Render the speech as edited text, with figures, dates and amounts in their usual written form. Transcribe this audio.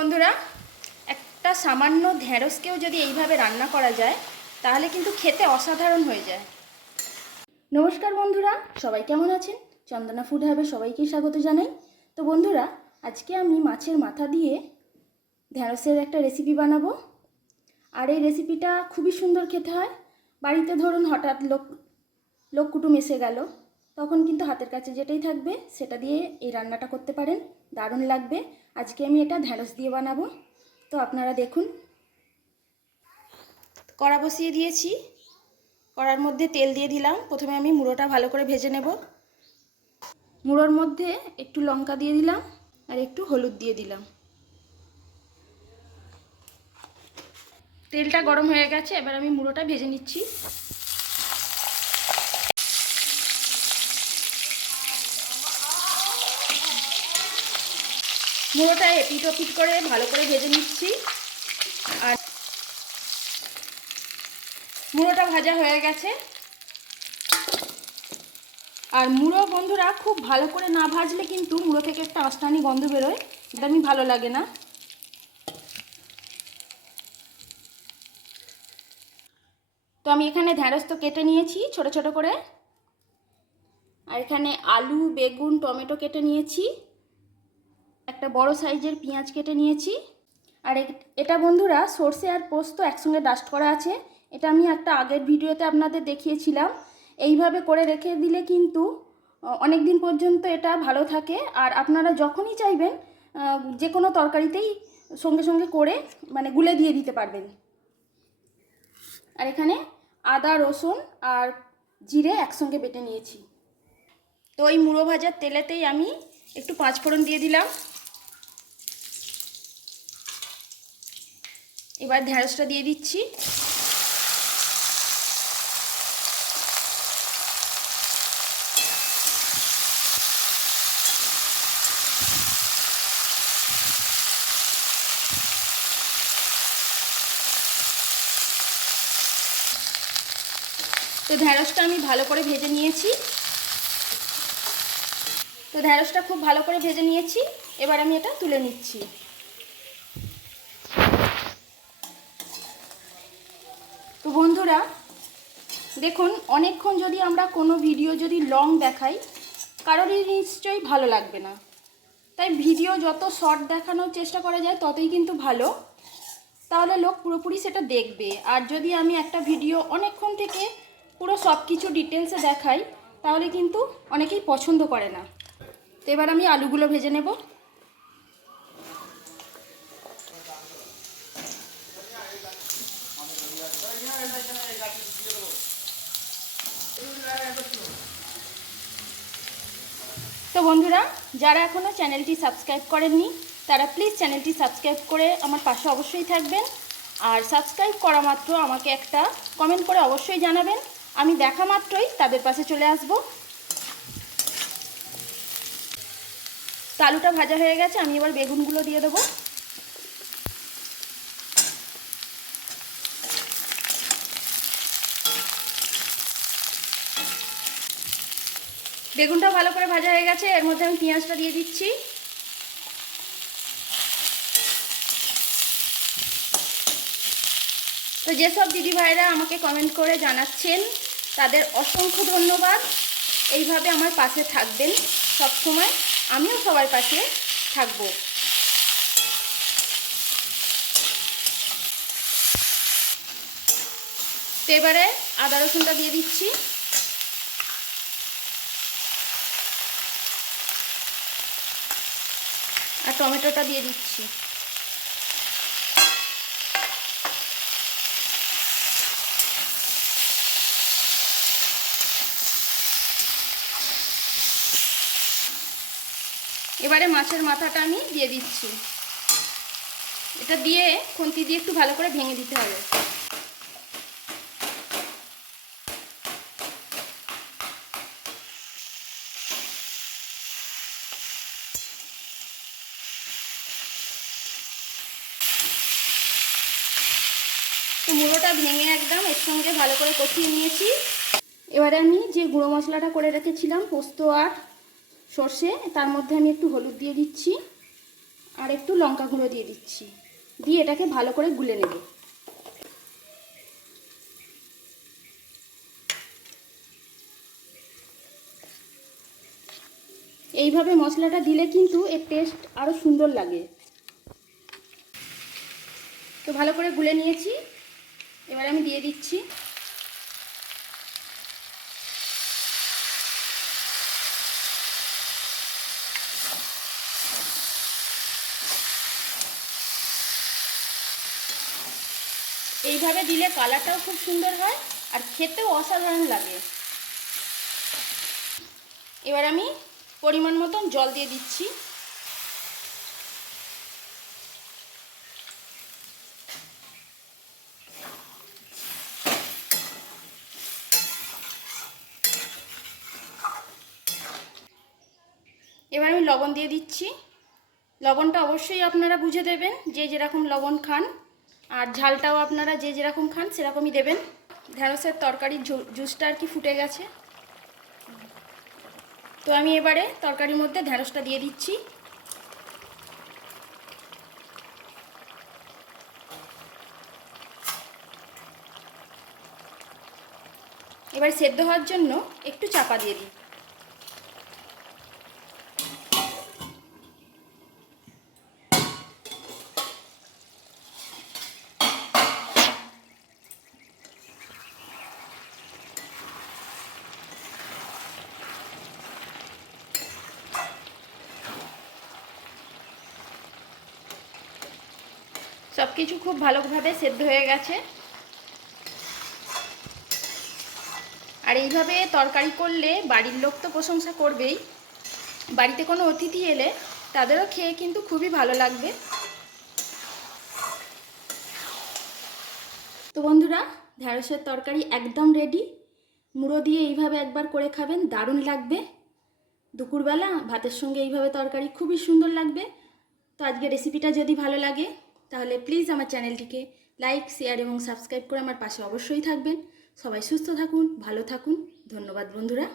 বন্ধুরা, একটা সামান্য ঢেঁড়সকেও যদি এইভাবে রান্না করা যায় তাহলে কিন্তু খেতে অসাধারণ হয়ে যায়। নমস্কার বন্ধুরা, সবাই কেমন আছেন? চন্দনা ফুড হাবে সবাইকে স্বাগত জানাই। তো বন্ধুরা, আজকে আমি মাছের মাথা দিয়ে ঢেঁড়সের একটা রেসিপি বানাবো। আর এই রেসিপিটা খুবই সুন্দর খেতে হয়। বাড়িতে ধরুন হঠাৎ লোক কুটুম এসে গেল, তখন কিন্তু হাতের কাছে যেটাই থাকবে সেটা দিয়ে এই রান্নাটা করতে পারেন, দারুণ লাগবে। আজকে আমি এটা ঢেঁড়স দিয়ে বানাবো, তো আপনারা দেখুন। কড়া বসিয়ে দিয়েছি, কড়ার মধ্যে তেল দিয়ে দিলাম। প্রথমে আমি মুড়োটা ভালো করে ভেজে নেব। মুড়োর মধ্যে একটু লঙ্কা দিয়ে দিলাম আর একটু হলুদ দিয়ে দিলাম। তেলটা গরম হয়ে গেছে, এবার আমি মুড়োটা ভেজে নিচ্ছি। মুড়োটা এপিট ওপিট করে ভালো করে ভেজে নিচ্ছি। আর মুড়োটা ভাজা হয়ে গেছে। আর মুড়ো বন্ধুরা খুব ভালো করে না ভাজলে কিন্তু মুড়ো থেকে একটা আস্তানি গন্ধ বেরোয়, একদমই ভালো লাগে না। তো আমি এখানে ঢেঁড়স তো কেটে নিয়েছি ছোট ছোট করে, আর এখানে আলু, বেগুন, টমেটো কেটে নিয়েছি, একটা বড় সাইজের পেঁয়াজ কেটে নিয়েছি। আর এটা বন্ধুরা সর্ষে আর পোস্ত একসঙ্গে ডাস্ট করা আছে। এটা আমি একটা আগের ভিডিওতে আপনাদের দেখিয়েছিলাম। এইভাবে করে রেখে দিলে কিন্তু অনেক দিন পর্যন্ত এটা ভালো থাকে। আর আপনারা যখনই চাইবেন যে কোনো তরকারিতেই সঙ্গে সঙ্গে করে মানে গুলে দিয়ে দিতে পারবেন। আর এখানে আদা, রসুন আর জিরে একসঙ্গে বেটে নিয়েছি। তো এই মুড়ো ভাজার তেলেতেই আমি একটু পাঁচফোড়ন দিয়ে দিলাম। এবার ঢেঁড়সটা দিয়ে দিচ্ছি। তো ঢেঁড়সটা আমি ভালো করে ভেজে নিয়েছি। খুব ভালো করে ভেজে নিয়েছি। এবার আমি এটা তুলে নিচ্ছি। তো বন্ধুরা দেখুন, অনেকক্ষণ যদি আমরা কোনো ভিডিও যদি লং দেখাই, কারোরই নিশ্চয়ই ভালো লাগবে না। তাই ভিডিও যত শর্ট দেখানোর চেষ্টা করা যায় ততই কিন্তু ভালো, তাহলে লোক পুরোপুরি সেটা দেখবে। আর যদি আমি একটা ভিডিও অনেকক্ষণ থেকে পুরো সব কিছু ডিটেলসে দেখাই তাহলে কিন্তু অনেকেই পছন্দ করে না। তো এবার আমি আলুগুলো ভেজে নেব। তো বন্ধুরা, যারা এখনও চ্যানেলটি সাবস্ক্রাইব করেননি তারা প্লিজ চ্যানেলটি সাবস্ক্রাইব করে আমার পাশে অবশ্যই থাকবেন। আর সাবস্ক্রাইব করা মাত্র আমাকে একটা কমেন্ট করে অবশ্যই জানাবেন, আমি দেখা মাত্রই তাদের পাশে চলে আসব। তো আলুটা ভাজা হয়ে গেছে, আমি এবার বেগুনগুলো দিয়ে দেবো। বেগুনটা ভালো করে ভাজা হয়ে গেছে, এর মধ্যে আমি পেঁয়াজটা দিয়ে দিচ্ছি। তো যেসব দিদিভাইরা আমাকে কমেন্ট করে জানাচ্ছেন তাদের অসংখ্য ধন্যবাদ। এইভাবে আমার পাশে থাকবেন সব সময়, আমিও সবার পাশে থাকবো। তো এবারে আদা রসুনটা দিয়ে দিচ্ছি। আর টমেটোটা দিয়ে দিচ্ছি। এবারে মাছের মাথাটা আমি দিয়ে দিচ্ছি। এটা দিয়ে খুন্তি দিয়ে একটু ভালো করে ভেঙে দিতে হবে। তো মুড়োটা ভেঙে একদম এর সঙ্গে ভালো করে কষিয়ে নিয়েছি। এবারে আমি যে গুঁড়ো মশলাটা করে রেখেছিলাম পোস্ত আর সর্ষে, তার মধ্যে আমি একটু হলুদ দিয়ে দিচ্ছি আর একটু লঙ্কা গুঁড়ো দিয়ে দিচ্ছি, দিয়ে এটাকে ভালো করে গুলে নেব। এইভাবে মশলাটা দিলে কিন্তু এর টেস্ট আরও সুন্দর লাগে। তো ভালো করে গুলে নিয়েছি, এবার আমি দিয়ে দিচ্ছি এইভাবে দিলে কালারটাও খুব সুন্দর হয় আর খেতেও অসাধারণ লাগে। এবার আমি পরিমাণ মতন জল দিয়ে দিচ্ছি। এবার আমি লবণ দিয়ে দিচ্ছি। লবণটা অবশ্যই আপনারা বুঝে দেবেন, যে যেরকম লবণ খান, আর ঝালটাও আপনারা যে যেরকম খান সেরকমই দেবেন। ঢ্যাঁড়সের তরকারির জুসটা আর কি ফুটে গেছে। তো আমি এবারে তরকারির মধ্যে ঢ্যাঁড়সটা দিয়ে দিচ্ছি। এবার সেদ্ধ হওয়ার জন্য একটু চাপা দিয়ে দিই। সব কিছু খুব ভালোভাবে সেদ্ধ হয়ে গেছে। আর এইভাবে তরকারি করলে বাড়ির লোক তো প্রশংসা করবেই, বাড়িতে কোনো অতিথি এলে তাদেরও খেয়ে কিন্তু খুবই ভালো লাগবে। তো বন্ধুরা, ঢ্যাঁড়সের তরকারি একদম রেডি। মুড়ো দিয়ে এইভাবে একবার করে খাবেন, দারুণ লাগবে। দুপুরবেলা ভাতের সঙ্গে এইভাবে তরকারি খুবই সুন্দর লাগবে। তো আজকে রেসিপিটা যদি ভালো লাগে তাহলে প্লিজ আমার চ্যানেলটিকে লাইক, শেয়ার এবং সাবস্ক্রাইব করে আমার পাশে অবশ্যই থাকবেন। সবাই সুস্থ থাকুন, ভালো থাকুন। ধন্যবাদ বন্ধুরা।